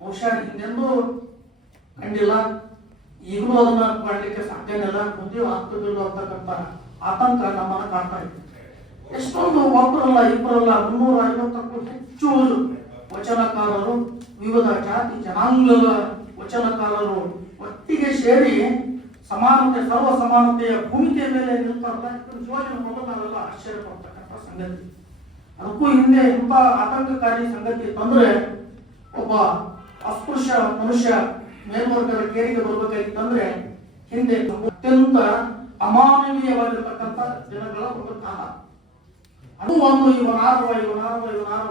ಬಹುಶಃ ಹಿಂದೆಂದೂ ಕಂಡಿಲ್ಲ, ಈಗಲೂ ಅದನ್ನ ಕಾಣಲಿಕ್ಕೆ ಸಾಧ್ಯನಿಲ್ಲ. ಮುಂದೆ ಆಗ್ತದಿಲ್ಲ ಅಂತಕ್ಕಂಥ ಆತಂಕ ನಮ್ಮನ್ನ ಕಾಡ್ತಾ ಇದೆ. ಎಷ್ಟೊಂದು ಒಬ್ಬರಲ್ಲ ಇಬ್ಬರಲ್ಲ 350ಕ್ಕೂ ಹೆಚ್ಚು ವಚನಕಾರರು, ವಿವಿಧ ಜಾತಿ ಜನಾಂಗದ ವಚನಕಾರರು ಒಟ್ಟಿಗೆ ಸೇರಿ ಸಮಾನತೆ, ಸರ್ವ ಸಮಾನತೆಯ ಭೂಮಿಕೆಯ ಮೇಲೆ ನಿಲ್ತಾರಲ್ಲ, ನಿಜವಾಗಿ ಮೊದಲು ನಾವೆಲ್ಲ ಆಶ್ಚರ್ಯ ಪಡ್ತಕ್ಕಂಥ ಸಂಗತಿ. ಅದಕ್ಕೂ ಹಿಂದೆ ಇಂಥ ಆತಂಕಕಾರಿ ಸಂಗತಿ ತಂದ್ರೆ ಒಬ್ಬ ಅಸ್ಪೃಶ್ಯ ಮನುಷ್ಯ ಮೇಲ್ವರ್ಗದ ಕೇರಿಗೆ ಬರಬೇಕಾಗಿತ್ತಂದ್ರೆ ಹಿಂದೆ ಅತ್ಯಂತ ಅಮಾನವೀಯವಾಗಿರ್ತಕ್ಕಂಥ ಜನಗಳ ಒಂದು ಕಾಲ. ಅದು ಒಂದು ಇವನಾರವ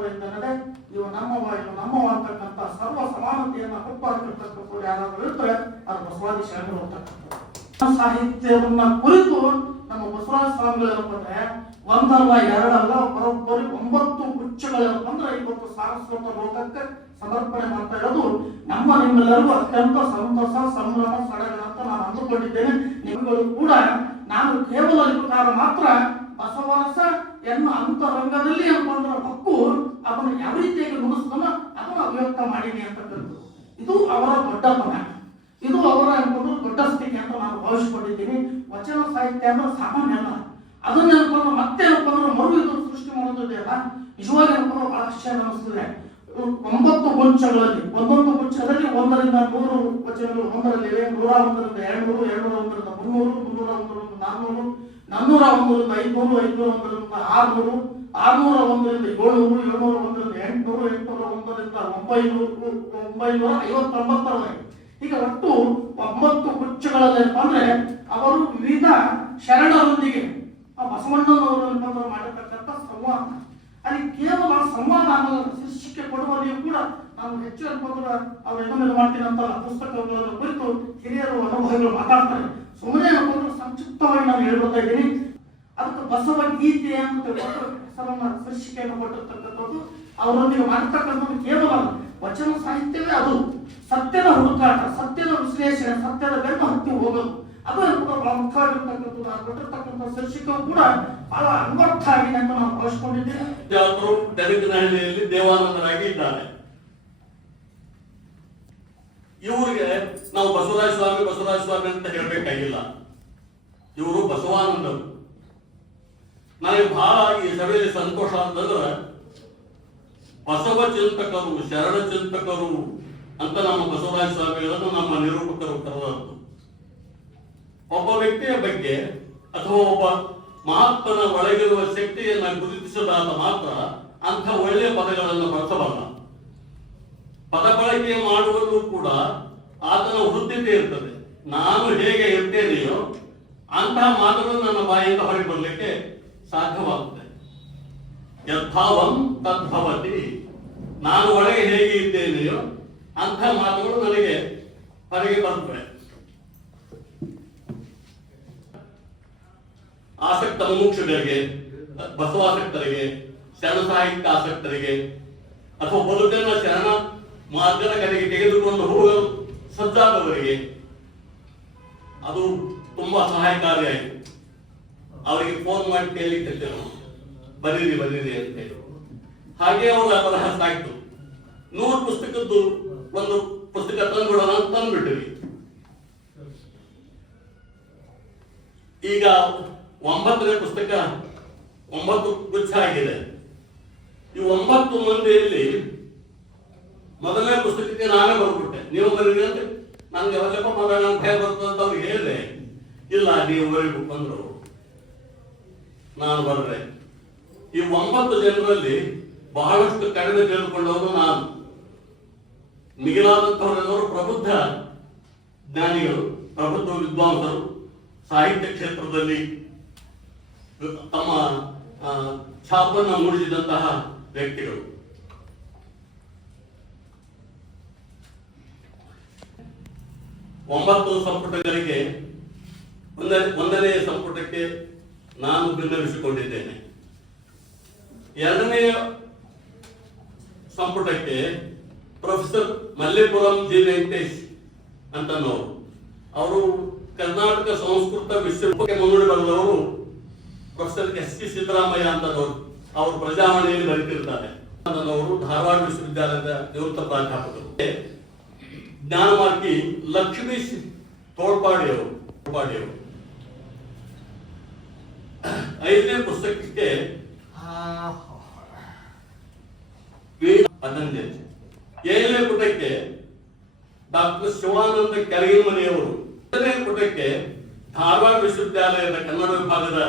ಅಂತ ನಡೆ, ಇವ ನಮ್ಮವ ಅಂತಕ್ಕಂಥ ಸರ್ವ ಸಮಾನತೆಯನ್ನ ಹುಟ್ಟಾಕಿರ್ತಕ್ಕಂಥವ್ರು ಯಾರಾದ್ರೂ ಇರ್ತಾರೆ ಅದು ಬಸವಾದಿ ಶರಣರು ಅಂತಕ್ಕಂಥ ಸಾಹಿತ್ಯವನ್ನ ಕುರಿತು ನಮ್ಮ ಬಸವರಾಜ ಸ್ವಾಮಿಗಳೇನಂದ್ರೆ ಒಂದಲ್ಲ ಎರಡಲ್ಲ ಬರೋಬ್ಬರಿ 9 ಗುಚ್ಛಗಳೇನಂದ್ರೆ ಇವತ್ತು ಸಾರಸ್ವತ ಲೋಕಕ್ಕೆ ಸಮರ್ಪಣೆ ಮಾಡ್ತಾ ಇರೋದು ನಮ್ಮ ನಿಮ್ಮೆಲ್ಲರಿಗೂ ಅತ್ಯಂತ ಸಂತಸ, ಸಂಭ್ರಮ, ಸಡಗರ ಅಂತ ನಾನು ಅಂದುಕೊಂಡಿದ್ದೇನೆ. ನಿಮ್ಮಗಳು ಕೂಡ ನಾನು ಕೇವಲ ಲಿಪಿಕಾರ ಮಾತ್ರ ಬಸವರಸ ಎನ್ನುವ ಅಂತರಂಗದಲ್ಲಿ ಅನ್ಕೊಂಡ್ರ ಹಕ್ಕು ಅದನ್ನು ಯಾವ ರೀತಿಯಾಗಿ ನುಡಿಸ್ತಾನೋ ಅದನ್ನು ಅಭಿವ್ಯಕ್ತ ಮಾಡೀನಿ ಅಂತಕ್ಕಂಥದ್ದು ಇದು ಅವರ ದೊಡ್ಡತನ, ಇದು ಅವರ ಅನ್ಕೊಂಡು ದೊಡ್ಡ ಸ್ಥಿತಿ ಅಂತ ನಾನು ಭಾವಿಸಿಕೊಂಡಿದ್ದೀನಿ. ವಚನ ಸಾಹಿತ್ಯ ಅಂದ್ರೆ ಸಾಮಾನ್ಯ ಅಲ್ಲ. ಅದನ್ನ ಅನ್ಕೊಂಡು ಮತ್ತೆ ಅನ್ಕೊಂಡ್ರೆ ಮರು ಇದನ್ನು ಸೃಷ್ಟಿ ಮಾಡೋದಿದೆಯಲ್ಲ, ನಿಜವಾಗಿ ಅನ್ಕೊಂಡು ಬಹಳ ಆಶ್ಚರ್ಯ ಅನಿಸ್ತದೆ. 9 ಗುಚ್ಛಗಳಲ್ಲಿ ಒಂದೊಂದು ಗುಚ್ಛದಲ್ಲಿ 1ರಿಂದ 100 ವಚನಗಳು ಒಂದರಲ್ಲಿವೆ. 101ರಿಂದ 200, 201ರಿಂದ 300, 301ರಿಂದ 400, 401ರಿಂದ 500, 501ರಿಂದ 600, 601ರಿಂದ 700, 701ರಿಂದ 800, 801ರಿಂದ 959 ಈಗ ಒಟ್ಟು 9 ಗುಚ್ಛಗಳಲ್ಲಿ ಅಂದ್ರೆ ಅವರು ವಿವಿಧ ಶರಣರೊಂದಿಗೆ ಬಸವಣ್ಣನವರು ಮಾಡಿರ್ತಕ್ಕಂಥ ಸಂವಾದ. ಅಲ್ಲಿ ಕೇವಲ ಸಂವಾದ ಅನ್ನೋದನ್ನು ಶೀರ್ಷಿಕೆ ಕೊಡುವಲ್ಲಿಯೂ ಕೂಡ ನಾನು ಹೆಚ್ಚು ಅನ್ಕೊಂಡ್ರೆ ಅವ್ರು ಏನೋ ಮಾಡ್ತೀನಿ ಅಂತಲ್ಲ, ಪುಸ್ತಕಗಳನ್ನು ಕುರಿತು ಹಿರಿಯರು ಅನುಭವಿಗಳು ಮಾತಾಡ್ತಾರೆ. ಸುಮ್ಮನೆ ಅನ್ಕೊಂಡ್ರೆ ಸಂಕ್ಷಿಪ್ತವಾಗಿ ನಾನು ಹೇಳ್ಕೊತಾ ಇದ್ದೀನಿ. ಅದಕ್ಕೆ ಬಸವ ಗೀತೆ ಅಂತ ಹೆಸರನ್ನ ಶೀರ್ಷಿಕೆಯನ್ನು ಕೊಟ್ಟಿರ್ತಕ್ಕಂಥದ್ದು. ಅವರೊಂದಿಗೆ ಮಾಡಿರ್ತಕ್ಕಂಥದ್ದು ಕೇವಲ ವಚನ ಸಾಹಿತ್ಯವೇ ಅದು ಸತ್ಯದ ಹುಡುಕಾಟ, ಸತ್ಯದ ವಿಶ್ಲೇಷಣೆ, ಸತ್ಯದ ಬೆನ್ನು ಹತ್ತಿ ಹೋಗೋದು ಅದು ಬಹಳ ಮುಖ್ಯವಾಗಿರ್ತಕ್ಕಂಥದ್ದು. ನಾನು ಕೊಟ್ಟಿರ್ತಕ್ಕಂಥ ಶೀರ್ಷಿಕೆಯು ಕೂಡ ಬಹಳ ಅನ್ವರ್ಥ ಆಗಿದೆ ಅಂತ ನಾನು ಭಾವಿಸ್ಕೊಂಡಿದ್ದೇನೆ. ತೆಲುಗಿನಹಳ್ಳಿಯಲ್ಲಿ ದೇವಾನಂದರಾಗಿ ಇದ್ದಾರೆ. ಇವರಿಗೆ ನಾವು ಬಸವರಾಜ ಸ್ವಾಮಿ ಅಂತ ಹೇಳಬೇಕಾಗಿಲ್ಲ, ಇವರು ಬಸವಾನಂದರು. ನನಗೆ ಬಹಳ ಈ ಸಭೆಯಲ್ಲಿ ಸಂತೋಷ ಅಂತಂದ್ರೆ ಬಸವ ಚಿಂತಕರು, ಶರಣ ಚಿಂತಕರು ಅಂತ ನಮ್ಮ ಬಸವರಾಜ ಸ್ವಾಮಿಗಳನ್ನು ನಮ್ಮ ನಿರೂಪಕರು ಕರೆದದ್ದು. ಒಬ್ಬ ವ್ಯಕ್ತಿಯ ಬಗ್ಗೆ ಅಥವಾ ಒಬ್ಬ ಮಹಾತ್ಮನ ಒಳಗಿರುವ ಶಕ್ತಿಯನ್ನ ಗುರುತಿಸದಾದ ಮಾತ್ರ ಅಂಥ ಒಳ್ಳೆಯ ಪದಗಳನ್ನು ಬಳಸಬಲ್ಲ. ಪದ ಬಳಕೆ ಮಾಡುವಲ್ಲೂ ಕೂಡ ಆತನ ವೃತ್ತಿತೆ ಇರ್ತದೆ. ನಾನು ಹೇಗೆ ಇರ್ತೇನೆಯೋ ಅಂತಹ ಮಾತುಗಳು ನನ್ನ ಬಾಯಿಂದ ಹೊರಗೆ ಬರಲಿಕ್ಕೆ ಸಾಧ್ಯವಾಗುತ್ತೆ. ಯಥಾವಂ ತದ್ಭವತಿ, ನಾನು ಒಳಗೆ ಹೇಗೆ ಇದ್ದೇನೆಯೋ ಅಂಥ ಮಾತುಗಳು ನನಗೆ ಹೊರಗೆ ಬರ್ತವೆ. ಆಸಕ್ತ ಮುಮುಕ್ಷುಗಳಿಗೆ, ಬಸವಾಸಕ್ತರಿಗೆ, ಶರಣ ಸಾಹಿತ್ಯ ಆಸಕ್ತರಿಗೆ ಅಥವಾ ಬದುಕನ್ನು ಶರಣ ಮಾರ್ಗದ ಕಡೆಗೆ ತೆಗೆದುಕೊಂಡು ಹೋಗಲು ಸಜ್ಜಾದವರಿಗೆ ಅದು ತುಂಬಾ ಸಹಾಯಕಾರಿಯಾಯಿತು. ಅವರಿಗೆ ಫೋನ್ ಮಾಡಿ ಕೇಳಲಿಕ್ಕೆ ಬರೀರಿ ಅಂತ ಹೇಳಿ. ಹಾಗೆ ಅವರ ಬರಹ ಸಾಯ್ತು. 100 ಪುಸ್ತಕದ್ದು ಒಂದು ಪುಸ್ತಕ ತಂದ್ಬಿಡೋಣ ಅಂತ ತಂದ್ಬಿಟ್ವಿ. ಈಗ 9ನೇ ಪುಸ್ತಕ 9 ಗುಚ್ಛ ಆಗಿದೆ. ಈ 9 ಮಂದಿಯಲ್ಲಿ ಮೊದಲನೇ ಪುಸ್ತಕಕ್ಕೆ ನಾನೇ ಬರ್ಬಿಟ್ಟೆ. ನೀವು ಬರೀರಿ ಅಂತ ನನ್ಗೆ ಯಾವಲ್ಲಪ್ಪ ಮಾಡೋಣ ಅಂತ ಹೇಳಿ ಬರ್ತದೆ ಅಂತ ಅವ್ರಿಗೆ ಹೇಳಿದೆ. ಇಲ್ಲ, ನೀವು ಬರೀಬೇಕು ಬಂದ್ರು, ನಾನು ಬರ್ರೆ. ಈ 9 ಜನರಲ್ಲಿ ಬಹಳಷ್ಟು ಕಡಿಮೆ ತೆಗೆದುಕೊಂಡವರು ನಾನು. ಮಿಗಿಲಾದಂತವರೆಲ್ಲರೂ ಪ್ರಬುದ್ಧ ಜ್ಞಾನಿಗಳು, ಪ್ರಬುದ್ಧ ವಿದ್ವಾಂಸರು, ಸಾಹಿತ್ಯ ಕ್ಷೇತ್ರದಲ್ಲಿ ತಮ್ಮ ಛಾಪನ್ನು ಮೂಡಿಸಿದಂತಹ ವ್ಯಕ್ತಿಗಳು. ಒಂಬತ್ತು ಸಂಪುಟಗಳಿಗೆ ಒಂದನೇ ಸಂಪುಟಕ್ಕೆ ನಾನು ಭಿನ್ನವಿಸಿಕೊಂಡಿದ್ದೇನೆ. 2ನೇ ಸಂಪುಟಕ್ಕೆ ಪ್ರೊಫೆಸರ್ ಮಲ್ಲೇಪುರಂ ಜಿ ವೆಂಕಟೇಶ್ ಅಂತನವರು, ಅವರು ಕರ್ನಾಟಕ ಸಂಸ್ಕೃತ ವಿಶ್ವವಿದ್ಯಾಲಯಕ್ಕೆ ಮುನ್ನುಡಿ ಬರೆದವರು. ಪ್ರೊಫೆಸರ್ ಎಸ್ ಸಿ ಸಿದ್ದರಾಮಯ್ಯ ಅಂತನವರು, ಅವರು ಪ್ರಜಾವಾಣಿಯಲ್ಲಿ ಬರೀತಿರ್ತಾರೆ. ಅವರು ಧಾರವಾಡ ವಿಶ್ವವಿದ್ಯಾಲಯದ ನಿವೃತ್ತ ಪ್ರಾಧ್ಯಾಪಕರು. ಜ್ಞಾನಮಾರ್ಗಿ ಲಕ್ಷ್ಮೀ ತೋಳ್ಪಾಡಿಯವರು 5ನೇ ಪುಸ್ತಕಕ್ಕೆ ಪತಂಜಲಿ, 7ನೇ ಪುಟಕ್ಕೆ ಡಾಕ್ಟರ್ ಶಿವಾನಂದ ಕೆರಗಿಮನೆಯವರು, 8ನೇ ಪುಟಕ್ಕೆ ಧಾರವಾಡ ವಿಶ್ವವಿದ್ಯಾಲಯದ ಕನ್ನಡ ವಿಭಾಗದ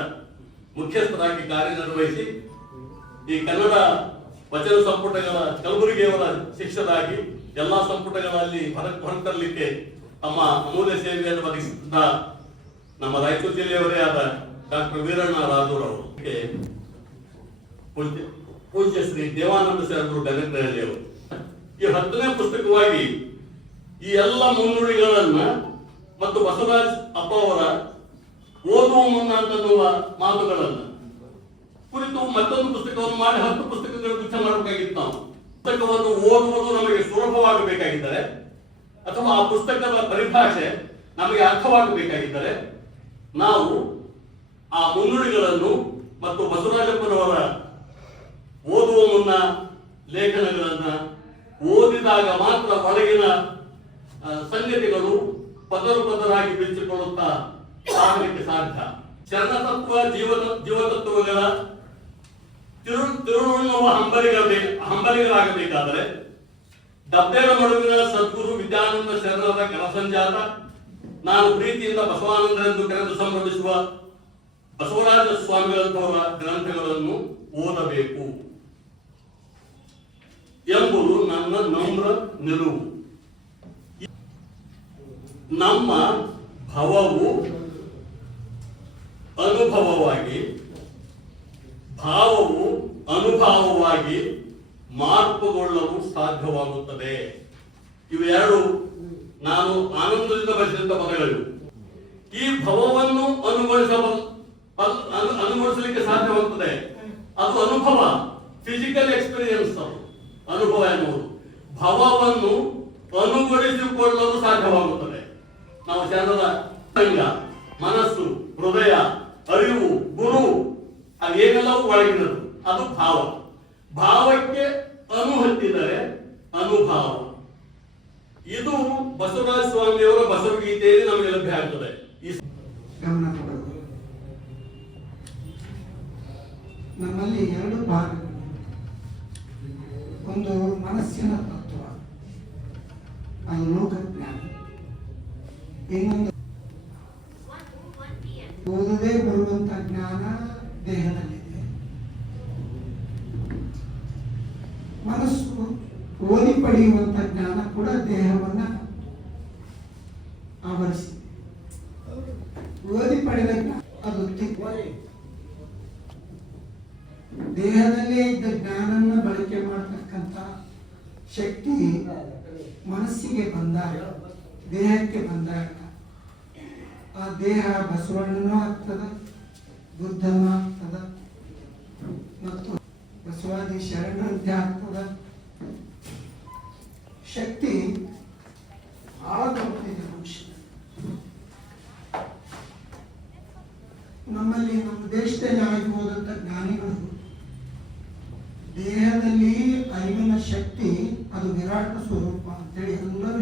ಮುಖ್ಯಸ್ಥರಾಗಿ ಕಾರ್ಯನಿರ್ವಹಿಸಿ ಈ ಕನ್ನಡ ವಚನ ಸಂಪುಟಗಳ ಕಲಬುರಗಿಯವರ ಶಿಷ್ಯರಾಗಿ ಎಲ್ಲಾ ಸಂಪುಟಗಳಲ್ಲಿ ಹೊರತರಲಿಕ್ಕೆ ತಮ್ಮ ಅಮೂಲ್ಯ ಸೇವೆಯನ್ನು ಒದಗಿಸಿದ ನಮ್ಮ ರಾಯಚೂರು ಜಿಲ್ಲೆಯವರೇ ಆದ ಡಾಕ್ಟರ್ ವೀರಣ್ಣ ರಾಜೂರ್ ಅವರು, ಪೂಜ್ಯ ಶ್ರೀ ದೇವಾನಂದ ಶರಣರು ಬೆನಕನಹಳ್ಳಿ ಅವರು. ಈ 10ನೇ ಪುಸ್ತಕವಾಗಿ ಈ ಎಲ್ಲ ಮುನ್ನುಡಿಗಳನ್ನ ಮತ್ತು ಬಸವರಾಜ್ ಅಪ್ಪ ಅವರ ಓದುವ ಮುನ್ನ ಅಂತನ್ನುವ ಮಾತುಗಳನ್ನ ಕುರಿತು ಮತ್ತೊಂದು ಪುಸ್ತಕವನ್ನು ಮಾಡಿ 10 ಪುಸ್ತಕಗಳು ಗುಚ್ಛ ಮಾಡಬೇಕಾಗಿತ್ತು. ನಾವು ಪುಸ್ತಕವನ್ನು ಓದುವುದು ನಮಗೆ ಸುಲಭವಾಗಬೇಕಾಗಿದ್ದರೆ ಅಥವಾ ಆ ಪುಸ್ತಕದ ಪರಿಭಾಷೆ ನಮಗೆ ಅರ್ಥವಾಗಬೇಕಾಗಿದ್ದರೆ ನಾವು ಆ ಮುನ್ನುಡಿಗಳನ್ನು ಮತ್ತು ಬಸವರಾಜಪ್ಪನವರ ಓದುವ ಮುನ್ನ ಲೇಖನಗಳನ್ನ ಓದಿದಾಗ ಮಾತ್ರ ಒಳಗಿನ ಸಂಗತಿಗಳು ಪದರಾಗಿ ಬಿಚ್ಚಿಕೊಳ್ಳುತ್ತಾ ಸಾಗಲಿಕ್ಕೆ ಸಾಧ್ಯ. ಶರಣತತ್ವ ಜೀವತತ್ವಗಳ ತಿರುಳುಣ್ಣುವ ಹಂಬಲಿಗರಾಗಬೇಕಾದರೆ ಡಬ್ಬೇರ ಮಡುವಿನ ಸದ್ಗುರು ವಿದ್ಯಾನಂದ ಶರಣರ ಕರಸಂಜಾತ, ನಾನು ಪ್ರೀತಿಯಿಂದ ಬಸವಾನಂದರೆಂದು ಕರೆದು ಸಂಭ್ರಮಿಸುವ ಬಸವರಾಜ ಸ್ವಾಮಿಗಳಂತವರ ಗ್ರಂಥಗಳನ್ನು ಓದಬೇಕು ಎಂಬುದು ನನ್ನ ನಮ್ರ ನಿಲುವು. ನಮ್ಮ ಭವವು ಅನುಭವವಾಗಿ, ಭಾವವು ಅನುಭವವಾಗಿ ಮಾರ್ಪುಗೊಳ್ಳಲು ಸಾಧ್ಯವಾಗುತ್ತದೆ. ಇವೆರಡು ನಾನು ಆನಂದದಿಂದ ಬರೆಸಿದಂತ ಪದಗಳು. ಈ ಭವವನ್ನು ಅನುಭವಿಸಲಿಕ್ಕೆ ಸಾಧ್ಯವಾಗುತ್ತದೆ. ಅದು ಅನುಭವ, ಫಿಸಿಕಲ್ ಎಕ್ಸ್ಪೀರಿಯನ್ಸ್. ಅನುಭವ ಎನ್ನುವುದು ಭವವನ್ನು ಅನುಗೊಳಿಸಿಕೊಳ್ಳಲು ಸಾಧ್ಯವಾಗುತ್ತದೆ. ನಾವು ಜನರ ಸಂಘ, ಮನಸ್ಸು, ಹೃದಯ, ಅರಿವು, ಗುರು ಅವೇನೆಲ್ಲವೂ ಒಳಗಿನದು ಅದು ಭಾವ. ಭಾವಕ್ಕೆ ಅನುಹತ್ತಿದರೆ ಅನುಭಾವ. ಇದು ಬಸವರಾಜ ಸ್ವಾಮಿಯವರ ಬಸವಗೀತೆಯಲ್ಲಿ ನಮಗೆ ಲಭ್ಯ ಆಗ್ತದೆ. ಗಮನ ಕೊಡೋದು ನಮ್ಮಲ್ಲಿ 2 ಭಾಗಗಳು. ಒಂದು ಮನಸ್ಸಿನ ತತ್ವ, ಅದು ಲೋಕಜ್ಞಾನ. ಇನ್ನೊಂದು ಓದದೇ ಬರುವಂತ ಜ್ಞಾನ ದೇಹದಲ್ಲಿದೆ. ಮನಸ್ಸು ಓದಿ ಪಡೆಯುವಂತ ಜ್ಞಾನ ಕೂಡ ದೇಹವನ್ನ ಆವರಿಸಿ ಓದಿ ಪಡೆದ ಜ್ಞಾನ ಅದು ದೇಹದಲ್ಲೇ ಇದ್ದ ಜ್ಞಾನನ್ನ ಬಳಕೆ ಮಾಡತಕ್ಕಂತ ಶಕ್ತಿ ಮನಸ್ಸಿಗೆ ಬಂದಾಗ, ದೇಹಕ್ಕೆ ಬಂದಾಗ ಆ ದೇಹ ಬಸವಣ್ಣನೂ ಆಗ್ತದ, ಬುದ್ಧನೂ ಆಗ್ತದ, ಮತ್ತು ಬಸವಾದಿ ಶರಣರಂತೆ ಆಗ್ತದ. ಶಕ್ತಿ ಆಳದೊಟ್ಟಿದೆ ಮನುಷ್ಯ. ನಮ್ಮಲ್ಲಿ ನಮ್ಮ ದೇಶದಲ್ಲಿ ಆಗಿ ಹೋದಂತ ಜ್ಞಾನಿಗಳು ದೇಹದಲ್ಲಿ ಅರಿವಿನ ಶಕ್ತಿ ಅದು ವಿರಾಟ ಸ್ವರೂಪ ಅಂತೇಳಿ ಎಲ್ಲರೂ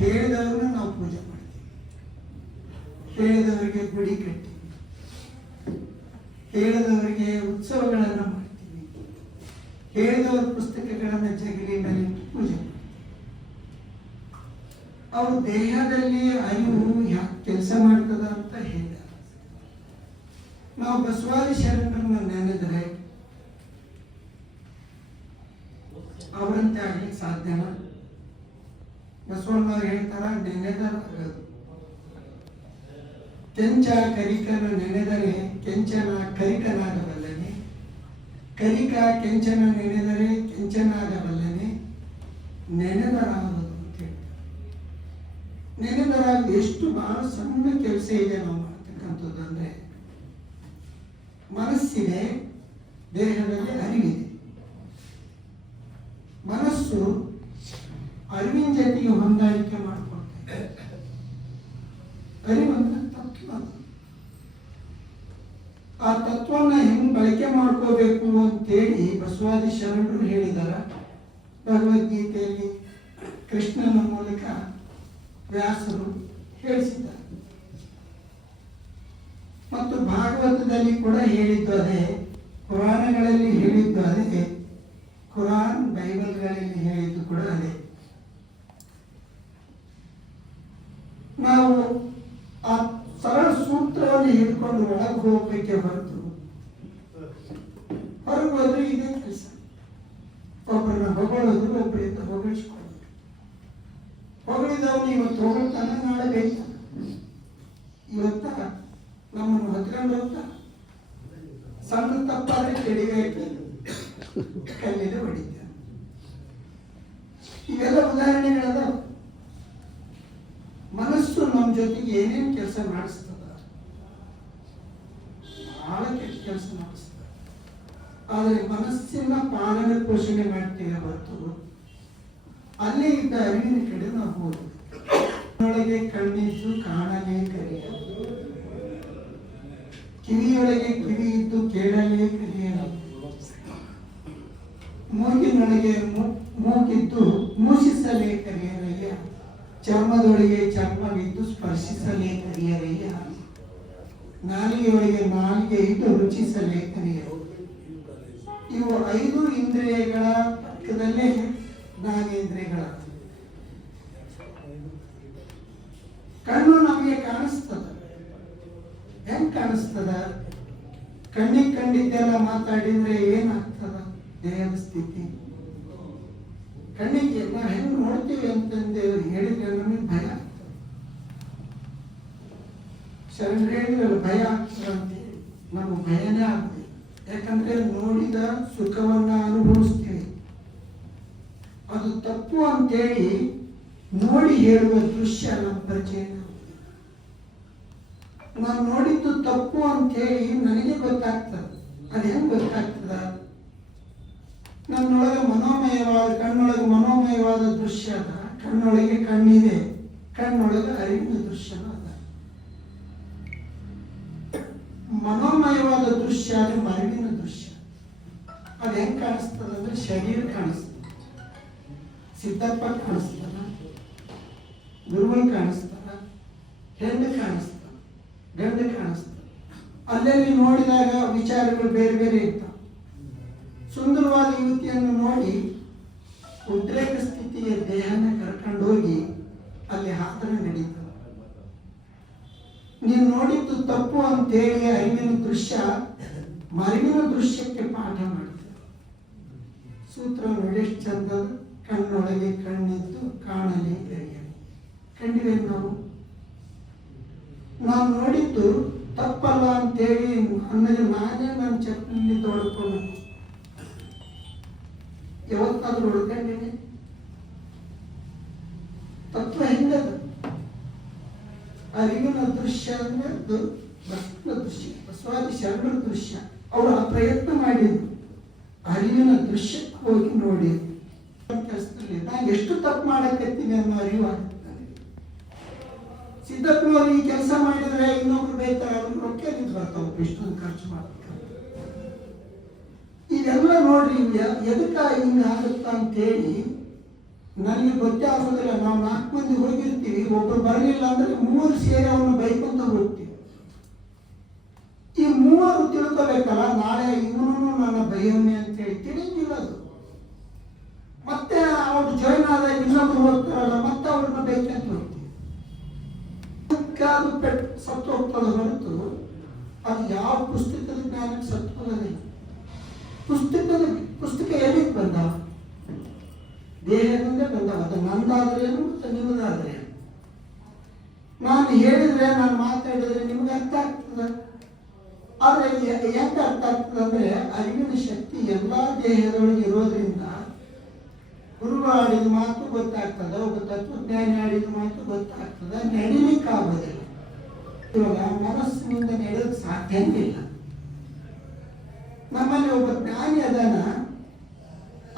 ಹೇಳಿದವ್ರನ್ನ ನಾವು ಪೂಜೆ ಮಾಡ್ತೀವಿ, ಹೇಳಿದವರಿಗೆ ಗುಡಿ ಕಟ್ತೀವಿ, ಹೇಳಿದವರಿಗೆ ಉತ್ಸವಗಳನ್ನು ಮಾಡ್ತೀವಿ, ಹೇಳಿದವರ ಪುಸ್ತಕಗಳನ್ನು ಜಗಲಿನಲ್ಲಿ ಪೂಜೆ ಮಾಡ್ತೀವಿ. ಅವ್ರ ದೇಹದಲ್ಲಿ ಅರಿವು ಯಾಕೆ ಕೆಲಸ ಮಾಡ್ತದ ಅಂತ ಹೇಳಿದ. ನಾವು ಬಸವಾದಿ ಶರಣರನ್ನ ನೆನೆದರೆ ಅವರಂತೆ ಆಗ್ಲಿಕ್ಕೆ ಸಾಧ್ಯನ? ಬಸವಣ್ಣವ್ರು ಹೇಳ್ತಾರ, ನೆನೆದರ ಕೆಂಚ ಕರಿಕನ ನೆನೆದರೆ ಕೆಂಚನ ಕರಿಕನಾಗಬಲ್ಲನೆ, ಕರಿಕ ಕೆಂಚನ ನೆನೆದರೆ ಕೆಂಚನಾಗಬಲ್ಲನೆ, ನೆನೆದರಾಗದು ಅಂತ ಹೇಳ್ತಾರೆ. ನೆನೆದರಾಗ ಎಷ್ಟು ಬಹಳ ಸಣ್ಣ ಕೆಲಸ ಇದೆ ನಾವು ಮಾಡ್ತಕ್ಕಂಥದ್ದು. ಅಂದ್ರೆ ಮನಸ್ಸಿಗೆ ದೇಹದಲ್ಲಿ ಅರಿವಿದೆ. ಮನಸ್ಸು ಅರಿವಿನ ಜೊತೆಗೆ ಹೊಂದಾಣಿಕೆ ಮಾಡಿಕೊಳ್ತೇವೆ. ಅರಿವಂತ ತತ್ವ. ಆ ಆ ತತ್ವನ ಹೆಂಗ್ ಬಳಕೆ ಮಾಡ್ಕೋಬೇಕು ಅಂತೇಳಿ ಬಸವಾದಿ ಶರಣರು ಹೇಳಿದಾರ. ಭಗವದ್ಗೀತೆಯಲ್ಲಿ ಕೃಷ್ಣನ ಮೂಲಕ ವ್ಯಾಸರು ಹೇಳಿಸಿದ್ದಾರೆ ಮತ್ತು ಭಾಗವತದಲ್ಲಿ ಕೂಡ ಹೇಳಿದ್ದು ಅದೇ, ಪುರಾಣಗಳಲ್ಲಿ ಹೇಳಿದ್ದು ಅದೇ, ಕುರಾನ್ ಬೈಬಲ್ಗಳಲ್ಲಿ ಹೇಳಿದ್ದು ಕೂಡ ಅದೇ. ನಾವು ಆ ಸರಳ ಸೂತ್ರವನ್ನು ಹಿಡ್ಕೊಂಡು ಒಳಗೆ ಹೋಗ್ಲಿಕ್ಕೆ ಹೊರತು ಹೊರಗೆ ಹೋದ್ರೆ ಇದೇ ಕೆಲಸ. ಒಬ್ಬರನ್ನ ಹೊಗಳೋದು, ಒಬ್ಬರಿಂದ ಹೊಗಳಿಸ್ಕೊಳ್ಳೋದು. ಹೊಗಳಿದವನು ಇವತ್ತು ಹೊಗಳ್ತಾನೆ, ನಾಳೆ ಬೈತಾನೆ. ಇವತ್ತ ನಮ್ಮನ್ನು ಹೊತ್ಕೊಂಡು ಹೋಗ್ತಾನೆ. ಸಣ್ಣ ತಪ್ಪಾದ್ರೆ ಕೆಡಿಗೆ ಕಲ್ಲಿನ ಹೊಡಿತಾನೆ. ಇವೆಲ್ಲ ಉದಾಹರಣೆಗಳದಾವ. ಮನಸ್ಸು ನಮ್ಮ ಜೊತೆಗೆ ಏನೇನು ಕೆಲಸ ಮಾಡಿಸ್ತದ, ಬಹಳ ಕೆಟ್ಟ ಕೆಲಸ ಮಾಡಿಸ್ತದ. ಆದರೆ ಮನಸ್ಸಿನ ಪಾಲನೆ ಪೋಷಣೆ ಮಾಡ್ತೀವಿ ಹೊರತು ಅಲ್ಲೇ ಇದ್ದ ಅರಿವಿನ ಕಡೆ ನಾವು ಹೋಗ್ಬೇಕು. ಒಳಗೆ ಕಣ್ಣಿದ್ದು ಕಾಣಲೇ ಕಲಿಯದು, ಕಿವಿಯೊಳಗೆ ಕಿವಿ ಇದ್ದು ಕೇಳಲೇ ಕಲಿಯದು, ಮೂಗಿನೊಳಗೆ ಮೂಗಿದ್ದು ಮೂಸಿಸಲೇ ಕಲಿಯರಯ್ಯ, ಚರ್ಮದೊಳಗೆ ಚರ್ಮವಿದ್ದು ಸ್ಪರ್ಶಿಸಲೇ ಕಲಿಯರಯ್ಯ, ನಾಲಿಗೆಯೊಳಗೆ ನಾಲಿಗೆ ಇದ್ದು ರುಚಿಸಲೇ ಕಲಿಯರು. ಇವು 5 ಇಂದ್ರಿಯಗಳ ಪಕ್ಕದಲ್ಲೇ ಜ್ಞಾನೇಂದ್ರಿಯಗಳ. ಕಣ್ಣು ನಮಗೆ ಕಾಣಿಸ್ತದ. ಹೆಂಗ್ ಕಾಣಿಸ್ತದ? ಕಣ್ಣಿಗೆ ಕಂಡಿದ್ದೆಲ್ಲ ಮಾತಾಡಿದ್ರೆ ಏನಾಗ್ತದ ದೇಹದ ಸ್ಥಿತಿ? ಕಣ್ಣಿಗೆ ನಾವು ಹೆಂಗ್ ನೋಡ್ತೀವಿ ಅಂತಂದು ಹೇಳಿದ್ರೆ ನಮಗೆ ಭಯ ಆಗ್ತದೆ. ಶರಣ ಹೇಳಿದ್ರಲ್ಲ ಭಯ ಆಗ್ತದೆ ಅಂತೇಳಿ, ನಮಗೆ ಭಯನೇ ಆಗ್ತದೆ. ಯಾಕಂದ್ರೆ ನೋಡಿದ ಸುಖವನ್ನ ಅನುಭವಿಸ್ತೀವಿ. ಅದು ತಪ್ಪು ಅಂತೇಳಿ ನೋಡಿ ಹೇಳುವ ದೃಶ್ಯ ನಮ್ಮ ಪರಿಚಯ. ನಾನು ನೋಡಿದ್ದು ತಪ್ಪು ಅಂತೇಳಿ ನನಗೆ ಗೊತ್ತಾಗ್ತದೆ. ಅದು ಹೆಂಗ್ ಗೊತ್ತಾಗ್ತದ? ನನ್ನೊಳಗೆ ಮನೋಮಯವಾದ, ಕಣ್ಣೊಳಗೆ ಮನೋಮಯವಾದ ದೃಶ್ಯ ಅದ, ಕಣ್ಣೊಳಗೆ ಕಣ್ಣಿದೆ, ಕಣ್ಣೊಳಗೆ ಅರಿವಿನ ದೃಶ್ಯನೂ ಅದ. ಮನೋಮಯವಾದ ದೃಶ್ಯ ಅದು ಅರಿವಿನ ದೃಶ್ಯ. ಅದು ಹೆಂಗ್ ಕಾಣಿಸ್ತದ ಅಂದ್ರೆ ಶರೀರ ಕಾಣಿಸ್ತದ, ಸಿದ್ದಪ್ಪ ಕಾಣಿಸ್ತದ, ಗುರುಗಳು ಕಾಣಿಸ್ತಾರ, ಹೆಣ್ಣು ಕಾಣಿಸ್ತಾರ, ಗಂಡು ಕಾಣಿಸ್ತಾರ. ಅಲ್ಲಲ್ಲಿ ನೋಡಿದಾಗ ವಿಚಾರಗಳು ಬೇರೆ ಬೇರೆ ಇರ್ತಾವ. ಸುಂದರವಾದ ಯುವತಿಯನ್ನು ನೋಡಿ ಉದ್ರೇಕ ಸ್ಥಿತಿಯ ದೇಹನ ಕರ್ಕೊಂಡು ಹೋಗಿ ಅಲ್ಲಿ ಹಾತನ ನಡೀತದೆ. ನೀನು ನೋಡಿದ್ದು ತಪ್ಪು ಅಂತೇಳಿ ಅರಿವಿನ ದೃಶ್ಯ ಮರಿವಿನ ದೃಶ್ಯಕ್ಕೆ ಪಾಠ ಮಾಡ್ತದೆ. ಸೂತ್ರ ನೋಡಿ ಎಷ್ಟು ಚಂದ. ಕಣ್ಣೊಳಗೆ ಕಣ್ಣಿದ್ದು ಕಾಣಲಿ ಕರಿಯಲಿ. ಕಂಡಿವೇನು ನಾವು? ನಾವು ನೋಡಿದ್ದು ತಪ್ಪಲ್ಲ ಅಂತೇಳಿ ಅನ್ನೋದು ನಾನೇ ನನ್ನ ಚಪ್ಪಲಿ ತೊಳ್ಕೊಂಡು ಯಾವತ್ತಾದ್ರೂ ಹುಡ್ಕೊಂಡಿನಿ? ತತ್ವ ಹೆಂಗದು? ಅರಿವಿನ ದೃಶ್ಯ ಅಂದ್ರೆ ಬಸವನ ದೃಶ್ಯ, ಬಸವಾದಿ ಶರಣರ ದೃಶ್ಯ. ಅವರು ಆ ಪ್ರಯತ್ನ ಮಾಡಿದ್ರು. ಅರಿವಿನ ದೃಶ್ಯಕ್ಕೆ ಹೋಗಿ ನೋಡಿ ಕೆಲಸದಲ್ಲಿ ನಾನು ಎಷ್ಟು ತಪ್ಪು ಮಾಡಕತ್ತೀನಿ ಅನ್ನೋ ಅರಿವಾಗುತ್ತೆ. ಸಿದ್ದಪ್ಪನವ್ರು ಈ ಕೆಲಸ ಮಾಡಿದ್ರೆ ಇನ್ನೊಬ್ರು ಬೈತಾರೆ, ಅವ್ರಿಗೆ ರೊಕ್ಕ ಬರ್ತಾವ, ಇಷ್ಟೊಂದು ಖರ್ಚು ಮಾಡ್ತಾರೆ. ಇದೆಲ್ಲ ನೋಡ್ರಿ ಎದಕ್ಕ ಹಿಂಗ ಆಗುತ್ತಾ ಅಂತೇಳಿ ನನಗೆ ಗೊತ್ತೇ ಆಗೋದಿಲ್ಲ. ನಾವು 4 ಮಂದಿ ಹೋಗಿರ್ತೀವಿ, ಒಬ್ಬರು ಬರಲಿಲ್ಲ ಅಂದ್ರೆ 3 ಸೇರಿ ಅವನ್ನ ಬೈಕೊಂತ ಹೋಗ್ತೀವಿ. ಈ 3 ತಿಳ್ಕೋಬೇಕಲ್ಲ, ನಾಳೆ ಇವನು ನನ್ನ ಬೈಯೋನೆ ಅಂತೇಳಿ ತಿಳಿದಿಲ್ಲ. ಅದು ಮತ್ತೆ ಅವ್ರು ಜಾಯ್ನ್ ಆದಾಗ ಇನ್ನೊಬ್ರು ಹೋಗ್ತಾರಲ್ಲ, ಮತ್ತೆ ಅವ್ರನ್ನ ಬೈಕೊಂತ ಹೋಗ್ತೀವಿ. ಅದು ಸತ್ತು ಹೋಗ್ತದೆ ಹೊರತು ಅದು ಯಾವ ಪುಸ್ತಕದ ಜ್ಞಾನಕ್ಕೆ ಸತ್ತು ಹೋಗೋದಿಲ್ಲ. ಪುಸ್ತಕ ಎಲ್ಲಿಗೆ ಬಂದಾವ? ದೇಹದಿಂದ ಬಂದಾವ. ಅದು ನಂದಾದ್ರೇನು ಮತ್ತು ನಿಮಗಾದ್ರೇನು? ನಾನು ಹೇಳಿದ್ರೆ, ನಾನು ಮಾತಾಡಿದ್ರೆ ನಿಮ್ಗೆ ಅರ್ಥ ಆಗ್ತದ. ಆದ್ರೆ ಹೆಂಗೆ ಅರ್ಥ ಆಗ್ತದೆ ಅಂದ್ರೆ ಅರಿವಿನ ಶಕ್ತಿ ಎಲ್ಲಾ ದೇಹದೊಳಗೆ ಇರೋದ್ರಿಂದ ಗುರುಗಳು ಆಡಿದ ಮಾತು ಗೊತ್ತಾಗ್ತದ, ಒಬ್ಬ ತತ್ವಜ್ಞಾನಿ ಆಡಿದ ಮಾತು ಗೊತ್ತಾಗ್ತದ. ನಡಿಲಿಕ್ಕೆ ಆಗೋದಿಲ್ಲ. ಇವಾಗ ಮನಸ್ಸಿನಿಂದ ನಡೆಯೋಕ್ಕೆ ಸಾಧ್ಯನೇ ಇಲ್ಲ. ನಮ್ಮಲ್ಲಿ ಒಬ್ಬ ಜ್ಞಾನಿ ಅದಾನ,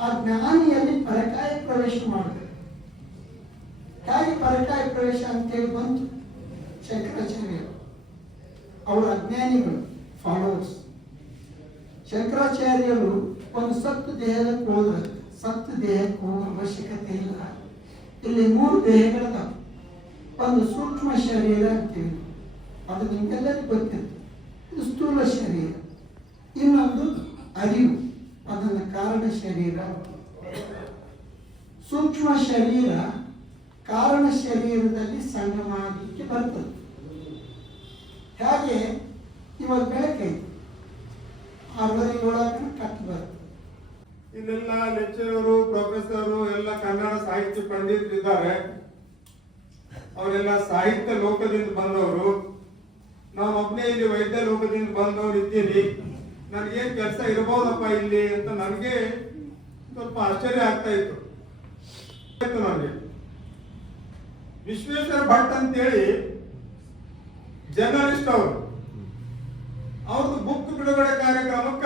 ಆ ಜ್ಞಾನಿಯಲ್ಲಿ ಪರಕಾಯ ಪ್ರವೇಶ ಮಾಡಬೇಕು. ಹೇಗೆ ಪರಕಾಯ ಪ್ರವೇಶ ಅಂತೇಳಿ ಬಂತು? ಶಂಕರಾಚಾರ್ಯರು, ಅವರ ಅಜ್ಞಾನಿಗಳು, ಫಾಲೋವರ್ಸ್. ಶಂಕರಾಚಾರ್ಯರು ಒಂದು ಸತ್ತು ದೇಹಕ್ಕೆ ಹೋದ್ರೆ ಸತ್ತು ದೇಹಕ್ಕೆ ಹೋಗೋ ಅವಶ್ಯಕತೆ ಇಲ್ಲ. ಇಲ್ಲಿ 3 ದೇಹಗಳಿದಾವೆ. ಒಂದು ಸೂಕ್ಷ್ಮ ಶರೀರ ಅಂತೀವಿ, ಅದು ನಿಮ್ಗೆಲ್ಲರಿಗೂ ಗೊತ್ತಿತ್ತು, ಇದು ಸ್ಥೂಲ ಶರೀರ. ಇನ್ನೊಂದು ಅರಿವು, ಅದನ್ನು ಕಾರಣ ಶರೀರ. ಸೂಕ್ಷ್ಮ ಶರೀರ ಕಾರಣ ಶರೀರದಲ್ಲಿ ಸಂಗಮ ಆಗಲಿಕ್ಕೆ ಬರ್ತದೆ. ಹಾಗೆ ಇವಾಗ ಬೆಳಕೈತಿ 6:30 ಕಟ್ಟು ಬರ್ತದೆ. ಇಲ್ಲೆಲ್ಲ ಲೆಕ್ಚರರು, ಪ್ರೊಫೆಸರು ಎಲ್ಲ ಕನ್ನಡ ಸಾಹಿತ್ಯ ಪಂಡಿತರಿದ್ದಾರೆ. ಅವರೆಲ್ಲ ಸಾಹಿತ್ಯ ಲೋಕದಿಂದ ಬಂದವರು. ನಾನು ಒಬ್ಬನೇ ಇಲ್ಲಿ ವೈದ್ಯ ಲೋಕದಿಂದ ಬಂದವರು ಇದ್ದೀನಿ. ನನಗೇನು ಕೆಲಸ ಇರಬಹುದಪ್ಪ ಇಲ್ಲಿ ಅಂತ ನನಗೆ ಸ್ವಲ್ಪ ಆಶ್ಚರ್ಯ ಆಗ್ತಾ ಇತ್ತು. ನನಗೆ ವಿಶ್ವೇಶ್ವರ ಭಟ್ ಅಂತೇಳಿ ಜರ್ನಲಿಸ್ಟ್ ಅವರು, ಅವ್ರದ್ದು ಬುಕ್ ಬಿಡುಗಡೆ ಕಾರ್ಯಕ್ರಮಕ್ಕ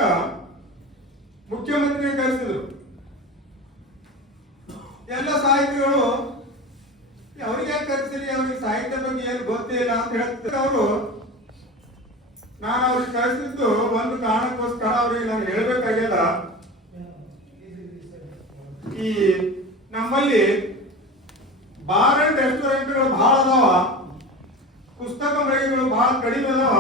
ಮುಖ್ಯಮಂತ್ರಿ ಕರೆಸಿದ್ರು. ಎಲ್ಲ ಸಾಹಿತಿಗಳು ಅವ್ರಿಗೆ ಯಾಕೆ ಕರೆಸಿರಿ, ಅವ್ರಿಗೆ ಸಾಹಿತ್ಯ ಬಗ್ಗೆ ಏನು ಗೊತ್ತಿಲ್ಲ ಅಂತ ಹೇಳ್ತಾರೆ. ಅವರು ನಾನು ಅವ್ರಿಗೆ ಕರೆಸಿದ್ದು ಒಂದು ಕಾರಣಕ್ಕೋಸ್ಕರ ಅವ್ರಿಗೆ ನಾನು ಹೇಳ್ಬೇಕಾಗ್ಯದ. ಈ ನಮ್ಮಲ್ಲಿ ಬಾರ್ ಅಂಡ್ ರೆಸ್ಟೋರೆಂಟ್ಗಳು ಬಹಳ ಅದಾವ, ಪುಸ್ತಕ ಮಳಿಗೆಗಳು ಬಹಳ ಕಡಿಮೆ ಅದಾವ.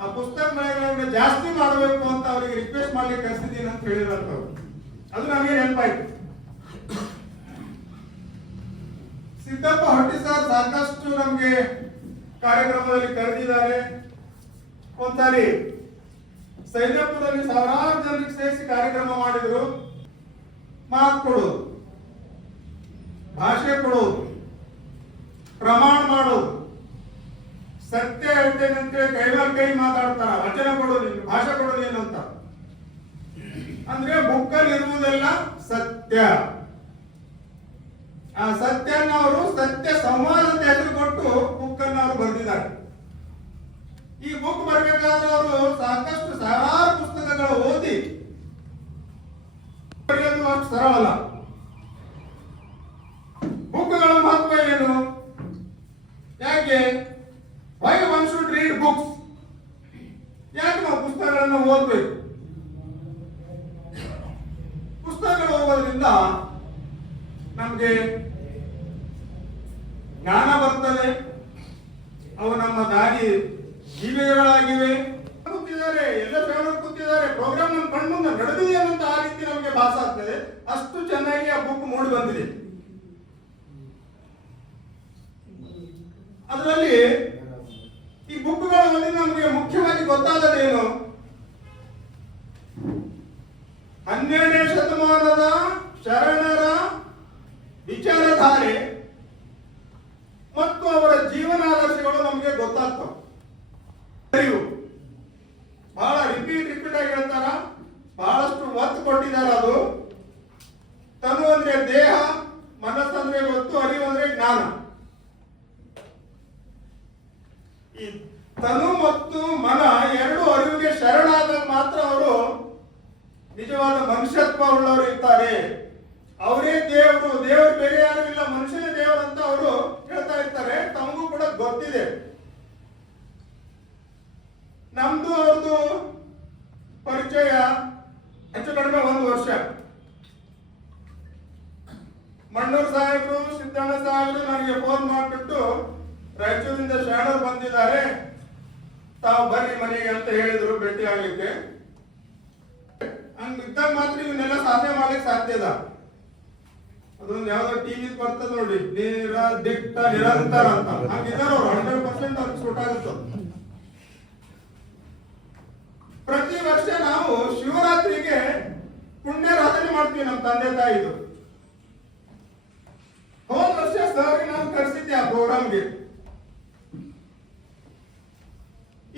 ಆ ಪುಸ್ತಕ ಮಳಿಗೆಗಳನ್ನ ಜಾಸ್ತಿ ಮಾಡಬೇಕು ಅಂತ ಅವರಿಗೆ ರಿಕ್ವೆಸ್ಟ್ ಮಾಡ್ಲಿಕ್ಕೆ ಕಳಿಸಿದ್ದೀನಿ ಅಂತ ಹೇಳಿರಂತವ್ರು. ಅದು ನಮಗೆ ನೆನಪಾಯ್ತು. ಸಿದ್ದಪ್ಪ ಹೊಟ್ಟಿ ಸರ್ ಸಾಕಷ್ಟು ನಮ್ಗೆ ಕಾರ್ಯಕ್ರಮದಲ್ಲಿ ಕರೆದಿದ್ದಾರೆ. ಒಂದ್ಸಾರಿ ಸೈದಾಪುರದಲ್ಲಿ ಸಾವಿರಾರು ಜನರಿಗೆ ಸೇರಿಸಿ ಕಾರ್ಯಕ್ರಮ ಮಾಡಿದ್ರು. ಮಾತು ಕೊಡೋದು, ಭಾಷೆ ಕೊಡೋದು, ಪ್ರಮಾಣ ಮಾಡೋದು, ಸತ್ಯ ಹೇಳ್ತೇನೆ ಅಂತೇಳಿ ಕೈಮೇಲೆ ಕೈ ಮಾತಾಡ್ತಾರ. ವಚನ ಕೊಡೋದು, ಭಾಷೆ ಕೊಡೋದು ಏನು ಅಂತ ಅಂದ್ರೆ ಬುಕ್ಕಲ್ಲಿ ಇರುವುದೆಲ್ಲ ಸತ್ಯ. ಆ ಸತ್ಯನ ಅವರು ಸತ್ಯ ಸಂವಾದ ಅಂತ ಹೆಸರು ಕೊಟ್ಟು ಬುಕ್ ಅನ್ನು ಅವರು ಬರೆದಿದ್ದಾರೆ. ಈ ಬುಕ್ ಬರಬೇಕಾದ್ರೆ ಅವರು ಸಾಕಷ್ಟು ಸಾವಿರಾರು ಪುಸ್ತಕಗಳು ಓದಿ ಬರೆಯೋದು ಅಷ್ಟು ಸರಳ ಅಲ್ಲ. ಬುಕ್ಗಳ ಮಹತ್ವ ಏನು, ಯಾಕೆ why one should read books, ಯಾಕೆ ನಾವು ಪುಸ್ತಕಗಳನ್ನು ಓದಬೇಕು? ಪುಸ್ತಕಗಳು ಓದೋದ್ರಿಂದ ನಮ್ಗೆ ಜ್ಞಾನ ಬರ್ತದೆ. ಅವು ನಮ್ಮ ದಾರಿ ಜೀವಿಗಳಾಗಿವೆ. ಕೂತಿದ್ದಾರೆ, ಎಲ್ಲ ಫ್ಯಾಮಿಲಿ ಕೂತಿದ್ದಾರೆ, ಪ್ರೋಗ್ರಾಮ್ ನಮ್ಮ ಕಣ್ಣು ಮುಂದೆ ನಡೆದಿದೆ ಅನ್ನೋ ಆ ರೀತಿ ನಮಗೆ ಭಾಸ ಆಗ್ತದೆ. ಅಷ್ಟು ಚೆನ್ನಾಗಿ ಆ ಬುಕ್ ಮೂಡಿ ಬಂದಿದೆ. ಅದರಲ್ಲಿ ಈ ಬುಕ್ಗಳ ಓದಿ ನಮಗೆ ಮುಖ್ಯವಾಗಿ ಗೊತ್ತಾದದೇನು, 12ನೇ ಶತಮಾನದ ಶರಣರ ವಿಚಾರಧಾರೆ ಮತ್ತು ಅವರ ಜೀವನಾದರ್ಶಗಳು ನಮಗೆ ಗೊತ್ತಾಗ್ತವೆ. ಬಹಳ ರಿಪೀಟ್ ಆಗಿ ಹೇಳ್ತಾರ, ಬಹಳಷ್ಟು ಒತ್ತು ಕೊಟ್ಟಿದ್ದಾರೆ. ಅದು ತನು ಅಂದ್ರೆ ದೇಹ, ಮನಸ್ಸಂದ್ರೆ ಗೊತ್ತು, ಅರಿವು ಅಂದ್ರೆ ಜ್ಞಾನ. ಈ ತನು ಮತ್ತು ಮನ ಎರಡು ಅರಿವಿಗೆ ಶರಣಾದಾಗ ಮಾತ್ರ ಅವರು ನಿಜವಾದ ಮನುಷ್ಯತ್ವ ಉಳ್ಳವರು ಇರ್ತಾರೆ. ಅವರೇ ದೇವರು, ದೇವರು ಬೇರೆ ಯಾರು ಇಲ್ಲ, ಮನುಷ್ಯನೇ ದೇವರು ಅಂತ ಅವರು ಹೇಳ್ತಾ ಇರ್ತಾರೆ. ತಮಗೂ ಕೂಡ ಗೊತ್ತಿದೆ. ನಮ್ದು ಅವ್ರದ್ದು ಪರಿಚಯ ಹೆಚ್ಚು ಕಡಿಮೆ 1 ವರ್ಷ. ಮಣ್ಣೂರು ಸಾಹೇಬರು, ಸಿದ್ದಣ್ಣ ಸಾಹೇಬರು ನನಗೆ ಫೋನ್ ಮಾಡಿಬಿಟ್ಟು ರಾಯಚೂರಿಂದ ಶರಣರು ಬಂದಿದ್ದಾರೆ, ತಾವು ಬರ್ರಿ ಮನೆಗೆ ಅಂತ ಹೇಳಿದ್ರು ಭೇಟಿ ಆಗ್ಲಿಕ್ಕೆ. ಹಂಗಿದ್ದಾಗ ಮಾತ್ರ ಇವನ್ನೆಲ್ಲ ಸಾಧನೆ ಮಾಡ್ಲಿಕ್ಕೆ ಸಾಧ್ಯ ಇದೆ. ಅದೊಂದು ಯಾವ್ದೋ ಟಿವಿ ಬರ್ತದೆ ನೋಡಿ, ದಿಟ್ಟ ನಿರಂತರ ಅಂತ, ಹಂಗಿದ್ದಾರೆ ಅವ್ರು 100% ಅವ್ರಿಗೆ ಸೂಟ್ ಆಗುತ್ತೆ. ಪ್ರತಿ ವರ್ಷ ನಾವು ಶಿವರಾತ್ರಿಗೆ ಪುಣ್ಯಾರಾಧನೆ ಮಾಡ್ತೀವಿ ನಮ್ಮ ತಂದೆ ತಾಯಿದು. ಹೋದ ವರ್ಷ ಸರ್ ನಾವು ಕರೆಸಿದ್ದೆ ಆ ಪ್ರೋಗ್ರಾಮ್ಗೆ.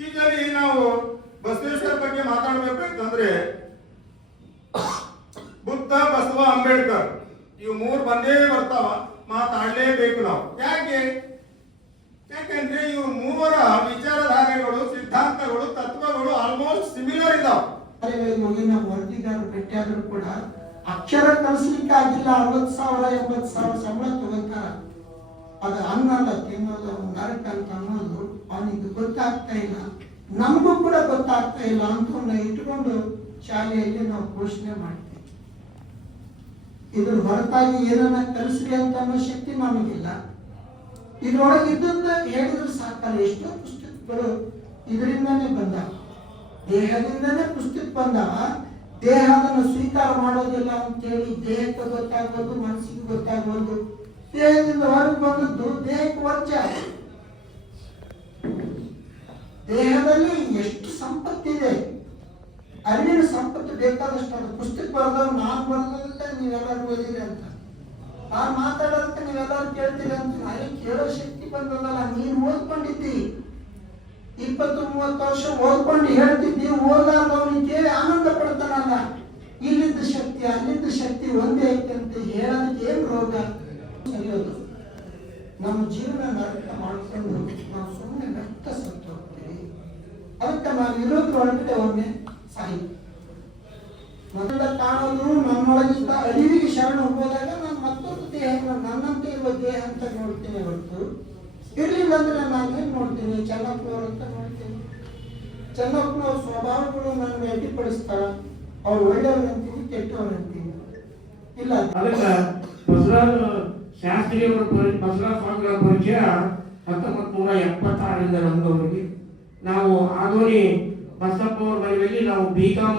ಈಗ ನಾವು ಬಸವೇಶ್ವರ ಬಗ್ಗೆ ಮಾತಾಡ್ಬೇಕಂತಂದ್ರೆ ಬುದ್ಧ, ಬಸವ, ಅಂಬೇಡ್ಕರ್ ಇವು 3 ಬಂದೇ ಬರ್ತಾವ, ಮಾತಾಡಲೇಬೇಕು ನಾವು. ಯಾಕೆಂದ್ರೆ ಇವು 3ರ ವಿಚಾರಧಾರೆಗಳು, ಸಿದ್ಧಾಂತಗಳು, ತತ್ವಗಳು ಆಲ್ಮೋಸ್ಟ್ ಸಿಮಿಲರ್ ಇದಾವೆ. ಹೋಗಿನ ವರದಿಗಾರರು ಭೇಟಿಯಾದ್ರು ಕೂಡ ಅಕ್ಷರ ಕಲಿಸ್ಲಿಕ್ಕೆ ಆಗಿಲ್ಲ, 60,000 80,000 ಸಂಬಳ ತಗೋತಾರ. ಅದು ಅನ್ನಲ್ಲ ತಿನ್ನೋದು, ನರಕ ಅಂತ ಅನ್ನೋದು ಅವನಿಗೆ ಗೊತ್ತಾಗ್ತಾ ಇಲ್ಲ, ನಮಗೂ ಕೂಡ ಗೊತ್ತಾಗ್ತಾ ಇಲ್ಲ ಅಂತ ಇಟ್ಕೊಂಡು ಶಾಲೆಯಲ್ಲಿ ನಾವು ಘೋಷಣೆ ಮಾಡ್ತೀವಿ. ಇದ್ರ ಹೊರತಾಗಿ ಏನನ್ನ ಕಲಿಸ್ರಿ ಅಂತ ಅನ್ನೋ ಶಕ್ತಿ ನಮಗಿಲ್ಲ. ಇದ್ರೊಳಗೆ ಇದ್ದಂತ ಹೇಳಿದ್ರೆ ಸಾಕಲ್ಲ. ಎಷ್ಟೋ ಪುಸ್ತಕಗಳು ಇದರಿಂದಾನೇ ಬಂದಾವ, ದೇಹದಿಂದಾನೇ ಪುಸ್ತಕ ಬಂದಾವ. ದೇಹ ಅದನ್ನು ಸ್ವೀಕಾರ ಮಾಡೋದಿಲ್ಲ ಅಂತೇಳಿ ದೇಹಕ್ಕೆ ಗೊತ್ತಾಗೋದು, ಮನಸ್ಸಿಗೆ ಗೊತ್ತಾಗೋದು. ದೇಹದಿಂದ ಹೊರಗೆ ಬಂದದ್ದು ದೇಹಕ್ಕೆ ವರ್ಜ. ದೇಹದಲ್ಲಿ ಎಷ್ಟು ಸಂಪತ್ತಿದೆ, ಅರಿವಿನ ಸಂಪತ್ತು ಬೇಕಾದಷ್ಟು. ಅದು ಪುಸ್ತಕ ಬರೆದವ್ರು ನಾನು ಬರೆದಂತ ನೀವೆಲ್ಲರೂ ಓದಿರಿ ಅಂತ, ನಾನು ಮಾತಾಡೋದಕ್ಕೆ ನೀವೆಲ್ಲರೂ ಕೇಳ್ತೀರಿ ಅಂತ. ನನಗೆ ಕೇಳೋ ಶಕ್ತಿ ಬಂದದಲ್ಲ. ನೀನು ಓದ್ಕೊಂಡಿದ್ದಿ, 20-30 ವರ್ಷ ಓದ್ಕೊಂಡು ಹೇಳ್ತಿದ್ದಿ. ಓದಾದವನಿಗೆ ಕೇಳಿ ಆನಂದ ಪಡ್ತಾನಲ್ಲ. ಇಲ್ಲಿದ್ದ ಶಕ್ತಿ ಅಲ್ಲಿದ್ದ ಶಕ್ತಿ ಒಂದೇ ಐತೆ ಅಂತ ಹೇಳೋದಕ್ಕೆ ಏನ್ ರೋಗ? ಸರಿಯೋದು ನಮ್ಮ ಜೀವನ ನರಕ ಮಾಡ್ಕೊಂಡು ನಾವು ಸುಮ್ಮನೆ ವ್ಯಕ್ತ ಸತ್ತು ಹೋಗ್ತೀವಿ. ಅದಕ್ಕೆ ನಾವು ಇರೋದ್ರೊಳಗಡೆ ಒಮ್ಮೆ ಸಾಯಿ ಮೊದಲ ಕಾಣೋದು ನನ್ನೊಳಗಿಂದ ಅರಿವಿಗೆ ಶರಣ ಹೋದಾಗ ನಾನು ಮತ್ತೊಂದು ದೇಹ, ನನ್ನಂತೆ ಇರುವ ದೇಹ ಅಂತ ನೋಡ್ತೀನಿ ಹೊರತು ಇರ್ಲಿಲ್ಲ ಅಂದ್ರೆ ನಾನೇನ್ ನೋಡ್ತೀನಿ? ಚೆನ್ನಪ್ಪನವ್ರು ಅಂತ ನೋಡ್ತೀನಿ. ಚೆನ್ನಪ್ಪನವ್ರ ಸ್ವಭಾವಗಳು ನನಗೆ ಅಡ್ಡಿಪಡಿಸ್ತಾರ. ಅವ್ರು ಒಳ್ಳೆಯವ್ರಂತೀನಿ, ಕೆಟ್ಟವ್ರಂತೀನಿ ಇಲ್ಲ. ಅದಕ್ಕೆ ಬಸವರಾಜ ಶಾಸ್ತ್ರಿಯವರ ಬಸವರಾಜ ಸ್ವಾಮಿಗಳ ಪರಿಚಯ 1976ರಿಂದ ನಮ್ಗವರಿಗೆ. ನಾವು ಆದೋನಿ ಬಸಪ್ಪ ಅವ್ರ ಮನೆಯಲ್ಲಿ ನಾವು BCom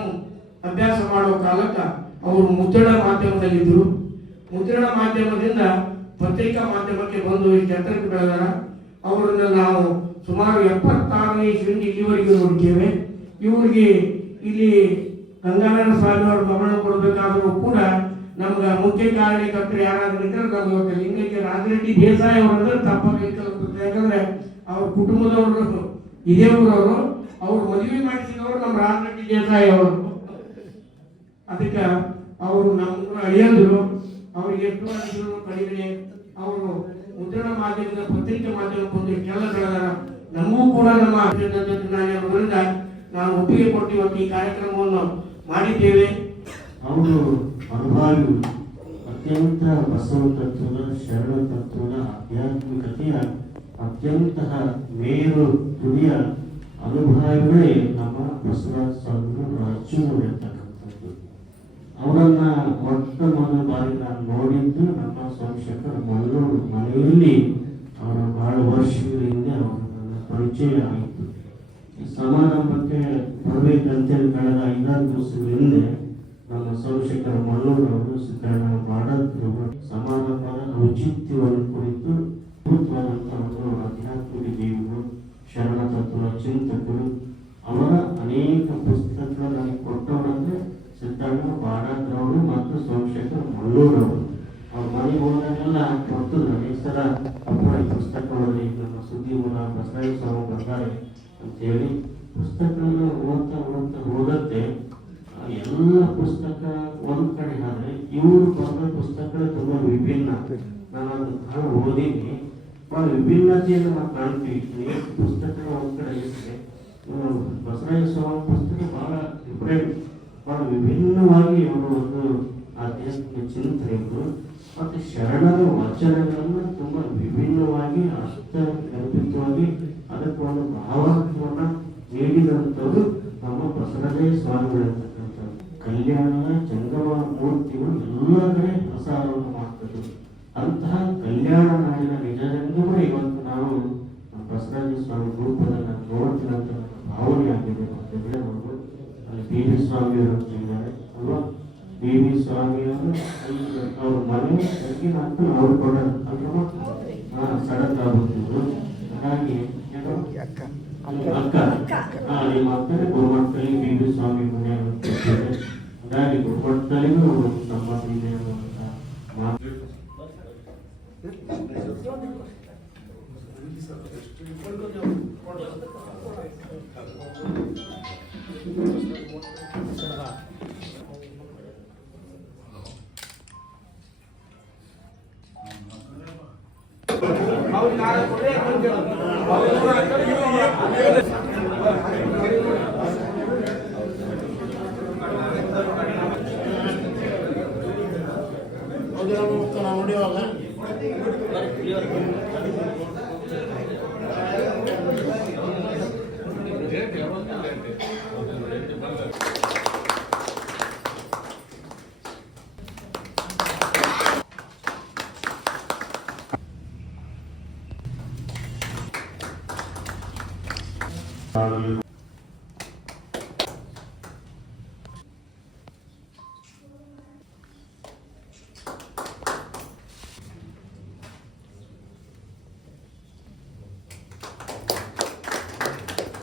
ಅಭ್ಯಾಸ ಮಾಡೋ ಕಾಲಕ್ಕೆ ಅವರು ಮುದ್ರಣ ಮಾಧ್ಯಮದಲ್ಲಿದ್ದರು. ಮುದ್ರಣ ಮಾಧ್ಯಮದಿಂದ ಪತ್ರಿಕಾ ಮಾಧ್ಯಮಕ್ಕೆ ಬಂದು ಚತುರ್ಕ ಬೆಳೆದಾರ. ಅವರನ್ನು ನಾವು ಸುಮಾರು 76ನೇ ಇಸ್ವಿಯಿಂದ ಇಲ್ಲಿವರೆಗೂ ನೋಡ್ತೇವೆ. ಇವರಿಗೆ ಇಲ್ಲಿ ಗಂಗಾಧರ ಸ್ವಾಮಿ ಅವ್ರ ಗಮನ ಕೊಡಬೇಕಾದರೂ ಕೂಡ ನಮ್ಗೆ ಮುಖ್ಯ ಕಾರ್ಯಕರ್ತರು ಯಾರಾದ್ರೂ ಇದ್ರೆ ನಮ್ಗೆ ಲಿಂಗಕ್ಕೆ ರಾಜರೆಡ್ಡಿ ದೇಸಾಯಿ ಅವರಂದ್ರೆ ತಪ್ಪಾಗೈತೆ. ಯಾಕಂದ್ರೆ ಅವ್ರ ಕುಟುಂಬದವರು ಇದೇ ಊರವರು, ಅವ್ರು ಮದುವೆ ಮಾಡಿಸಿದವರು ನಮ್ಮ ರಾಜರೆಡ್ಡಿ ದೇಸಾಯಿ ಅವರು. ಅದಕ್ಕೆ ಅವರು ನಮ್ಮ ಅಳಿಯಂದರು. ಅವ್ರಿಗೆ ಎಷ್ಟು ಮಾಡಿದ್ರು ಕಡಿಮೆ. ಅವರು ಮುದ್ರಣ ಮಾಧ್ಯಮದ ಪತ್ರಿಕೆ ಮಾಧ್ಯಮ ಬಂದು ಇಷ್ಟೆಲ್ಲ ಬೆಳೆದಾರ. ನಮಗೂ ಕೂಡ ನಮ್ಮ ನಾನಿರೋದ್ರಿಂದ ನಾವು ಒಪ್ಪಿಗೆ ಕೊಟ್ಟು ಇವತ್ತು ಈ ಕಾರ್ಯಕ್ರಮವನ್ನು ಮಾಡಿದ್ದೇವೆ. ಅವರು ಅನುಭಾವಿ ಅತ್ಯಂತ ಬಸವ ತತ್ವದ, ಶರಣ ತತ್ವದ, ಆಧ್ಯಾತ್ಮಿಕತೆಯ ಅತ್ಯಂತ ಮೇರು ತುದಿಯ ಅನುಭಾವಿಗಳೇ ನಮ್ಮ ಬಸವರಾಜ ಸ್ವಾಮಿಗಳು ರಾಜೂರು ಇರ್ತಕ್ಕಂಥದ್ದು. ಅವರನ್ನ ಮೊಟ್ಟ ಮೊದಲ ಬಾರಿ ನಾನು ನೋಡಿದ್ದು ನಮ್ಮ ಸೋಮಶೇಖರ್ ಮಲ್ಲೂರು ಮನೆಯಲ್ಲಿ. ಅವರ ಬಹಳ ವರ್ಷಗಳ ಹಿಂದೆ ಅವರ ನನ್ನ ಪರಿಚಯ ಆಯಿತು. ಈ ಸಮಾರಂಭಕ್ಕೆ ಬರಬೇಕಂತೇಳಿ ಕಳೆದ 5-6 ದಿವಸಗಳ ಹಿಂದೆ ನಮ್ಮ ಸೋಮಶೇಖರ ಮಲ್ಲೂರು ಅವರು, ಸಿದ್ದಣ್ಣ ಬಾಡತ್ರವರು ಸಮಾರಂಭದ ಔಚಿತ್ಯವನ್ನು ಕುರಿತು ಅದ್ಭುತವಾದಂತಹ ಆಧ್ಯಾತ್ಮಿಕ ಜೀವಿಗಳು, ಶರಣ ತತ್ವ ಚಿಂತಕರು, ಅವರ ಅನೇಕ ಪುಸ್ತಕಗಳು ನಮಗೆ ಕೊಟ್ಟವರಂದ್ರೆ ಸಿದ್ದಣ್ಣ ಬಾಡತ್ರವರು ಮತ್ತು ಸೋಮಶೇಖರ ಮಲ್ಲೂರು ಅವರು. ಅವ್ರ ಮನೆಗೆ ಹೋದಾಗೆಲ್ಲ ಕೊಡ್ತದ್ರು. ಅನೇಕ ಸಲ ಅಪ್ಪ ಈ ಪುಸ್ತಕಗಳಲ್ಲಿ ನಮ್ಮ ಸುದ್ದಿ ಮೂಲ ಬಸವರಾಜ ಸ್ವಾಮಿ ಬರ್ತಾರೆ ಅಂತೇಳಿ ಪುಸ್ತಕಗಳನ್ನ ಓದ್ತಾ ಹೋಗುತ್ತೆ. ಎಲ್ಲ ಪುಸ್ತಕ ಒಂದ್ ಕಡೆ ಆದ್ರೆ ಇವರು ಬರೆದ ಪುಸ್ತಕಗಳು ತುಂಬಾ ವಿಭಿನ್ನ. ನಾನು ಅದನ್ನು ಬಹಳ ಓದೀನಿ. ಬಹಳ ವಿಭಿನ್ನತೆಯನ್ನು ನಾವು ಕಾಣ್ತೀವಿ. ಎಷ್ಟು ಪುಸ್ತಕ ಒಂದ್ ಕಡೆ ಇರ್ತದೆ, ಬಸವರಾಜ ಸ್ವಾಮಿ ಪುಸ್ತಕ ಬಹಳ ಡಿಫರೆಂಟ್, ಬಹಳ ವಿಭಿನ್ನವಾಗಿ ಅವರು ಒಂದು ಆಧ್ಯಾತ್ಮಿಕ ಚಿಂತನೆಗಳು ಮತ್ತೆ ಶರಣರ ವಚನಗಳನ್ನು ತುಂಬಾ ವಿಭಿನ್ನವಾಗಿ ಅರ್ಥಗರ್ಭಿತವಾಗಿ ಅದಕ್ಕೆ ಒಂದು ಭಾವಾರ್ಥವನ್ನ ನೀಡಿದಂಥವ್ರು ನಮ್ಮ ಬಸವರಾಜ ಸ್ವಾಮಿಗಳಿರ್ತಕ್ಕಂಥದ್ದು. ಕಲ್ಯಾಣದ ಜಂಗಮ ಮೂರ್ತಿಗಳು ಎಲ್ಲ ಕಡೆ ಪ್ರಸಾರವನ್ನು ಮಾಡ್ತದೆ. ಅಂತಹ ಕಲ್ಯಾಣ ನಾಡಿನ ನಿಜ ಜಂಗಮ ಇವತ್ತು ನಾವು ಬಸವರಾಜ ಸ್ವಾಮಿ ರೂಪದಲ್ಲಿ ನೋಡ್ತೀವಿ ಅಂತ ನನ್ನ ಭಾವನೆ ಆಗಿದೆ. ಮತ್ತೆ ಹೇಳ್ಬೋದು ಅಲ್ಲಿ BV ಸ್ವಾಮಿಯವರು ಅಂತ ಇದ್ದಾರೆ ಅಲ್ವಾ. BV ಸ್ವಾಮಿಯವರು ಅವ್ರ ಮನೆ ತೆಗಿನ ಅಂತ ಅವ್ರು ಕೊಡೋದು ಅಲ್ವಾ, ಸಡಕ್ ಆಗುತ್ತಿದ್ರು. ಹಾಗಾಗಿ ಅಕ್ಕ ನಿಮ್ಮ ಅಕ್ಕನೇ ಗುರುಮಠದಲ್ಲಿ BV ಸ್ವಾಮಿ ಮನೆ ಹಾಗಾಗಿ ಗುರುಮಠದಲ್ಲಿನೂ ಸಂಬಂಧ ಇದೆ ಅನ್ನುವಂಥ ಮಾತು. ನಾವು ನೋಡಿವಾಗ